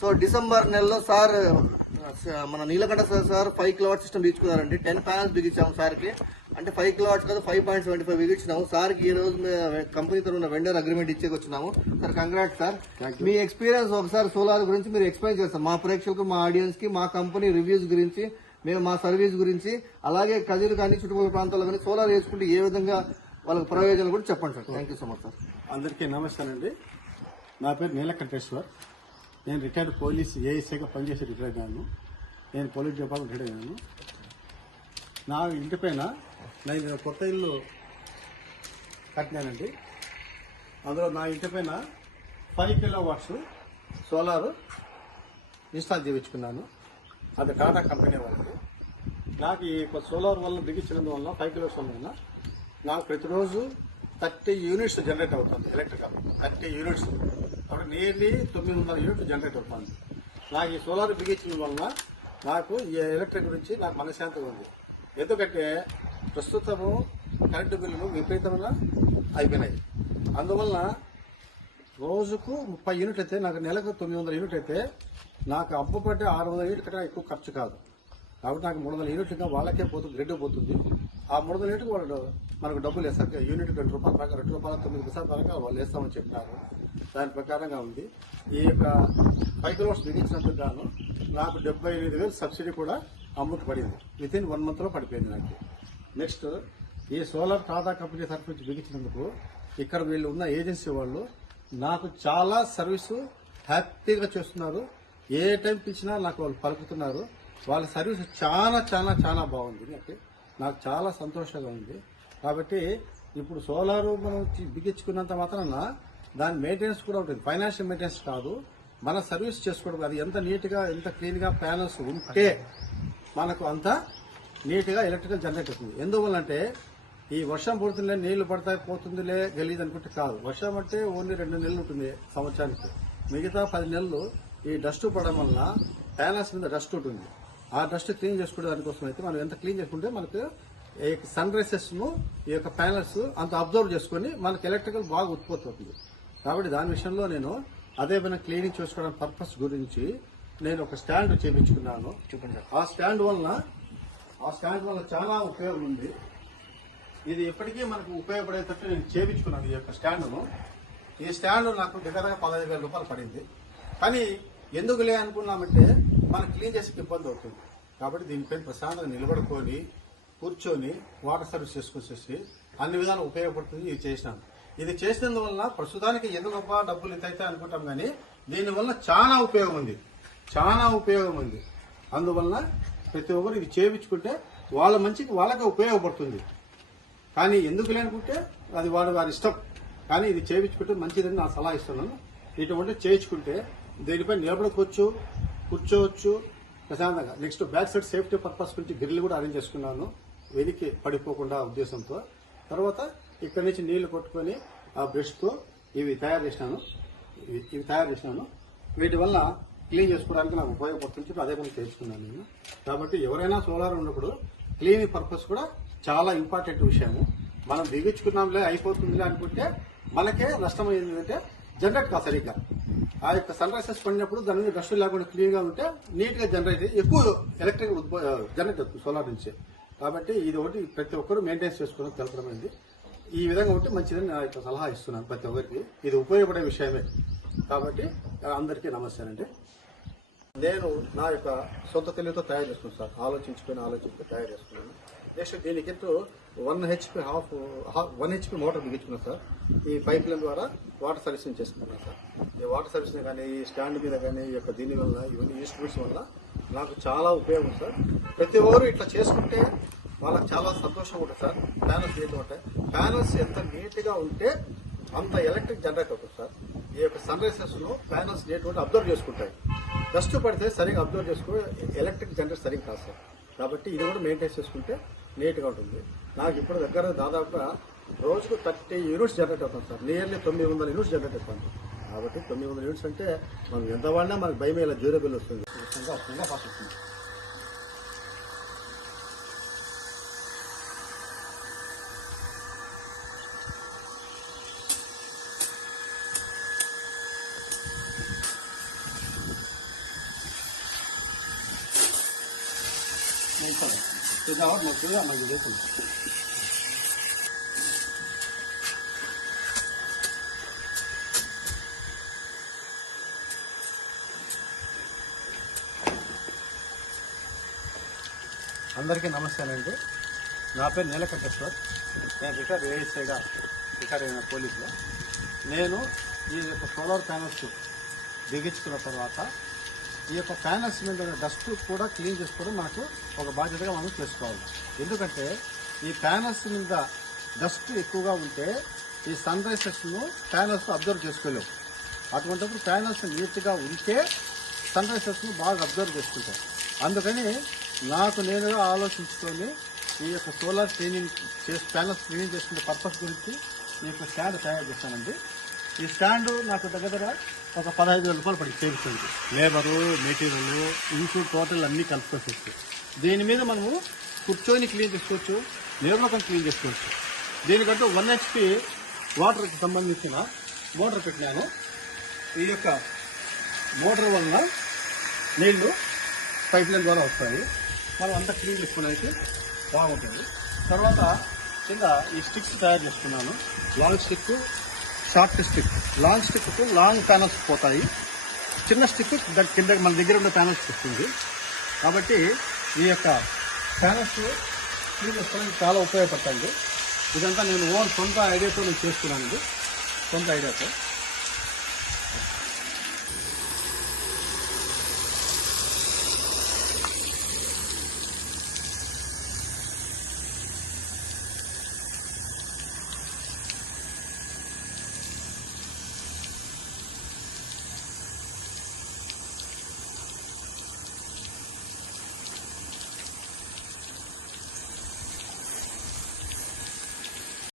So December నెలలో sir మన Neelakanta sir sir five kilowatt system బిగించుకున్నారండి ten panels బిగించాము సార్కి. అంటే ఫైవ్ కిలోవాట్స్ కాదు ఫైవ్ పాయింట్ సెవెంటీ ఫైవ్ బిగించినాము. సార్కి ఈ రోజు కంపెనీ తరఫున వెండర్ అగ్రిమెంట్ ఇచ్చేకి వచ్చినాము సార్ కంగ్రాట్ సార్. మీ ఎక్స్పీరియన్స్ ఒకసారి సోలార్ గురించి మీరు ఎక్స్ప్లెయిన్ చేస్తారు. మా ప్రేక్షకులకు మా ఆడియన్స్కి మా కంపెనీ రివ్యూస్ గురించి మేము మా సర్వీస్ గురించి అలాగే కదిరి కానీ చుట్టుపక్కల ప్రాంతాల్లో కానీ సోలార్ వేసుకుంటే ఏ విధంగా వాళ్ళకి ప్రయోజనాలు కూడా చెప్పండి sir. Thank you so much sir అందరికీ నమస్కారం నా పేరు నీలకంఠేశ్వర్. నేను రిటైర్డ్ పోలీస్ ఏఎస్ఐగా పనిచేసి రిటైర్ అయ్యాను నేను పోలీస్ డిపార్ట్మెంట్ రిటైర్ అయ్యాను నా ఇంటి పైన నేను కొత్త ఇల్లు కట్టినానండి. అందులో నా ఇంటి పైన five kilo watts solar install చేయించుకున్నాను. అది టాటా కంపెనీ వాళ్ళది. నాకు ఈ సోలార్ వల్ల బిగించడం వల్ల ఫైవ్ కిలోస్ వల్ల నాకు ప్రతిరోజు థర్టీ యూనిట్స్ జనరేట్ అవుతుంది ఎలక్ట్రికల్ థర్టీ యూనిట్స్. కాబట్టి నియర్లీ తొమ్మిది వందల యూనిట్లు జనరేట్ అవుతుంది. నాకు ఈ సోలార్ బిగించడం వలన నాకు ఈ ఎలక్ట్రిక్ గురించి నాకు మనశ్శాంతిగా ఉంది. ఎందుకంటే ప్రస్తుతము కరెంటు బిల్లులు విపరీతంగా అయిపోయినాయి. అందువలన రోజుకు ముప్పై యూనిట్ అయితే నాకు నెలకు తొమ్మిది వందల యూనిట్ అయితే నాకు అప్పు పట్టే ఆరు వందల యూనిట్ కన్నా ఎక్కువ ఖర్చు కాదు. కాబట్టి నాకు మూడు వందల యూనిట్ ఇంకా వాళ్ళకే పోతుంది గ్రిడ్ పోతుంది. ఆ మూడు వందల యూనిట్కి వాళ్ళు మనకు డబ్బులు వేస్తారు యూనిట్ రెండు రూపాయల ప్రకారం రెండు రూపాయల తొమ్మిది పైసల ప్రకారం వాళ్ళు వేస్తామని చెప్పినారు దాని ప్రకారంగా ఉంది. ఈ యొక్క ఫైవ్ క్రోర్స్ బిగించినందుకు గాను నాకు డెబ్బై ఎనిమిది వేలు సబ్సిడీ కూడా అమౌంట్ పడింది విత్ ఇన్ వన్ మంత్లో పడిపోయింది నాకు. నెక్స్ట్ ఈ సోలార్ టాటా కంపెనీ తరఫు నుంచి బిగించినందుకు ఇక్కడ వీళ్ళు ఉన్న ఏజెన్సీ వాళ్ళు నాకు చాలా సర్వీసు హ్యాపీగా చేస్తున్నారు. ఏ టైం పిలిచినా నాకు వాళ్ళు పలుకుతున్నారు. వాళ్ళ సర్వీస్ చాలా చాలా చాలా బాగుంది. నాకు నాకు చాలా సంతోషంగా ఉంది. కాబట్టి ఇప్పుడు సోలారు మనం బిగించుకున్నంత మాత్రాన దాని మెయింటెనెన్స్ కూడా ఉంటుంది. ఫైనాన్షియల్ మెయింటెనెన్స్ కాదు. మన సర్వీస్ చేసుకోవడం అది ఎంత నీట్గా ఎంత క్లీన్గా ప్యానల్స్ ఉంటే మనకు అంత నీట్గా ఎలక్ట్రికల్ జనరేట్ అవుతుంది. ఎందువల్లంటే ఈ వర్షం పడుతుందిలే నీళ్ళు పడతాయి పోతుందిలే గలీజ్ అనుకుంటే కాదు. వర్షం అంటే ఓన్లీ రెండు నెలలు ఉంటుంది సంవత్సరానికి. మిగతా పది నెలలు ఈ డస్ట్ పడడం వల్ల ప్యానల్స్ మీద డస్ట్ ఉంటుంది. ఆ డస్ట్ క్లీన్ చేసుకునే దానికోసం అయితే మనం ఎంత క్లీన్ చేసుకుంటే మనకు సన్ రైసెస్ను ఈ యొక్క ప్యానల్స్ అంత అబ్జర్వ్ చేసుకొని మనకు ఎలక్ట్రికల్ బాగా ఉత్పత్తి అవుతుంది. కాబట్టి దాని విషయంలో నేను అదే మన క్లీనింగ్ చేసుకోవడం పర్పస్ గురించి నేను ఒక స్టాండ్ చేయించుకున్నాను సార్ ఆ స్టాండ్ వలన ఆ స్టాండ్ వల్ల చాలా ఉపయోగం ఉంది. ఇది ఎప్పటికీ మనకు ఉపయోగపడేటట్టు నేను చేయించుకున్నాను ఈ యొక్క స్టాండ్ను. ఈ స్టాండ్ నాకు దగ్గరగా పదహైదు వేల రూపాయలు పడింది. కానీ ఎందుకులే అనుకున్నామంటే మనం క్లీన్ చేసే ఇబ్బంది అవుతుంది. కాబట్టి దీనిపైన ప్రశాంతంగా నిలబడుకొని కూర్చొని వాటర్ సర్వీస్ చేసుకొచ్చేసి అన్ని విధాలు ఉపయోగపడుతుంది ఇది చేసినాను. ఇది చేసినందువల్ల ప్రస్తుతానికి ఎందుకు గొప్ప డబ్బులు ఇంత అయితే అనుకుంటాం కానీ దీనివల్ల చాలా ఉపయోగం ఉంది చాలా ఉపయోగం ఉంది అందువలన ప్రతి ఒక్కరు ఇది చేయించుకుంటే వాళ్ళ మంచికి వాళ్ళకే ఉపయోగపడుతుంది. కానీ ఎందుకు లేనుకుంటే అది వాడు వారి ఇష్టం. కానీ ఇది చేయించుకుంటే మంచిదని నా సలహా ఇస్తున్నాను. ఇటువంటి చేయించుకుంటే దీనిపై నిలబడుకోవచ్చు కూర్చోవచ్చు. ప్రశాంతంగా. Next back side safety purpose గురించి గ్రిల్ కూడా అరేంజ్ చేసుకున్నాను. వెనక్కి పడిపోకుండా ఉద్దేశంతో. తర్వాత ఇక్కడి నుంచి నీళ్ళు కొట్టుకొని ఆ బ్రష్తో ఇవి తయారు చేసినాను. ఇవి తయారు చేసినాను. వీటి వల్ల క్లీన్ చేసుకోవడానికి నాకు ఉపయోగపడుతుంది అదే పని తెలుసుకున్నాను నేను. కాబట్టి ఎవరైనా సోలార్ ఉన్నప్పుడు క్లీనింగ్ పర్పస్ కూడా చాలా ఇంపార్టెంట్ విషయము. మనం బిగించుకున్నాంలే అయిపోతుందిలే అనుకుంటే మనకే నష్టం ఏంటంటే జనరేట్ కాదు సరిగ్గా. ఆ యొక్క సన్ రైసెస్ పడినప్పుడు దాని మీద డస్ట్ లేకుండా క్లీన్గా ఉంటే నీట్గా జనరేట్ ఎక్కువ ఎలక్ట్రిక్ జనరేట్ అవుతుంది సోలార్ నుంచి. కాబట్టి ఇది ఒకటి ప్రతి ఒక్కరూ మెయింటైన్ చేసుకోవడం తెలపడమైంది ఈ విధంగా ఉంటే మంచిదని నా యొక్క సలహా ఇస్తున్నాను ప్రతి ఒక్కరికి. ఇది ఉపయోగపడే విషయమే. కాబట్టి అందరికీ నమస్తేనండి నేను నా యొక్క సొంత తెలివితో తయారు చేసుకున్నాను సార్. ఆలోచించుకొని ఆలోచించుకొని తయారు చేసుకున్నాను. Next దీనికింటూ one HP half one HP motor బిగించుకున్నాను sir. ఈ పైప్ లైన్ ద్వారా వాటర్ సర్వీసింగ్ చేసుకున్నాను సార్. ఈ వాటర్ సర్వీసింగ్ కానీ ఈ స్టాండ్ మీద కానీ ఈ యొక్క దీని వల్ల ఇవన్నీ ఇన్స్ట్రుమెంట్స్ వల్ల నాకు చాలా ఉపయోగం సార్. ప్రతి ఒక్కరు ఇట్లా చేసుకుంటే వాళ్ళకి చాలా సంతోషంగా ఉంటుంది సార్. ప్యానల్స్ నీట్గా ఉంటాయి? ప్యానల్స్ ఎంత నీట్గా ఉంటే అంత ఎలక్ట్రిక్ జనరేట్ అవుతుంది సార్. ఈ యొక్క సన్ రైసెస్లో ప్యానల్స్ నీట్గా అబ్జర్వ్ చేసుకుంటాయి. డస్ట్ పడితే సరిగా అబ్జర్వ్ చేసుకుని ఎలక్ట్రిక్ జనరేట్ సరిగ్గా కాదు సార్. కాబట్టి ఇది కూడా మెయింటైన్ చేసుకుంటే నీట్గా ఉంటుంది. నాకు ఇప్పుడు దగ్గర దాదాపుగా రోజుకు థర్టీ యూనిట్స్ జనరేట్ అవుతుంది సార్. నియర్లీ తొమ్మిది వందల యూనిట్స్ జనరేట్ అవుతుంది. కాబట్టి తొమ్మిది వందల యూనిట్స్ అంటే మనం ఎంత వాడినా మనకు భయం ఇలా జీరో బిల్ వస్తుంది. అవర్ మొత్తం మనకి లేకుండా అందరికీ నమస్తేనండి. నా పేరు నీలకంఠేశ్వర్. నేను రిటైర్ ఏఎస్ఐగా రిటైర్ అయిన పోలీసులో. నేను ఈ యొక్క సోలార్ ప్యానల్స్ బిగించుకున్న తర్వాత ఈ యొక్క ప్యానల్స్ మీద డస్ట్ కూడా క్లీన్ చేసుకోవడం మనకు ఒక బాధ్యతగా మనం చేసుకోవాలి. ఎందుకంటే ఈ ప్యానల్స్ మీద డస్ట్ ఎక్కువగా ఉంటే ఈ సన్ రైసెస్ను ప్యానల్స్ అబ్జర్వ్ చేసుకోలేవు. అటువంటిప్పుడు ప్యానల్స్ నీట్గా ఉంటే సన్ రైసెస్ను బాగా అబ్జర్వ్ చేసుకుంటాయి అందుకని నాకు నేనుగా ఆలోచించుకొని ఈ యొక్క సోలార్ క్లీనింగ్ చేసి ప్యానల్స్ క్లీనింగ్ చేసుకునే పర్పస్ గురించి ఈ యొక్క స్టాండ్ తయారు చేస్తానండి ఈ స్టాండ్ నాకు దగ్గర ఒక పదహైదు వేల రూపాయలు పడి చేపిస్తుంది లేబరు మెటీరియల్ ఇన్సూర్ టోటల్ అన్నీ కలుపుకొచ్చి దీని మీద మనము కూర్చొని క్లీన్ చేసుకోవచ్చు నిలబడకం క్లీన్ చేసుకోవచ్చు. దీనికంటూ వన్ హెచ్పి వాటర్కి సంబంధించిన మోటార్ పెట్టినాను. ఈ యొక్క మోటార్ వలన నీళ్ళు పైప్ లైన్ ద్వారా వస్తాయి. మనం అంతా క్లీన్ చేసుకోవడానికి బాగుంటుంది. తర్వాత కింద ఈ స్టిక్స్ తయారు చేసుకున్నాను. Long stick short stick. Long stick long panels పోతాయి. చిన్న స్టిక్ ద- కింద మన దగ్గర ఉన్న ప్యానల్స్ వస్తుంది. కాబట్టి ఈ యొక్క ప్యానల్స్ క్లీన్ చేసుకోవడానికి చాలా ఉపయోగపడుతుంది ఇదంతా నేను ఓన్ సొంత ఐడియాతో నేను చేస్తున్నాను సొంత ఐడియాతో.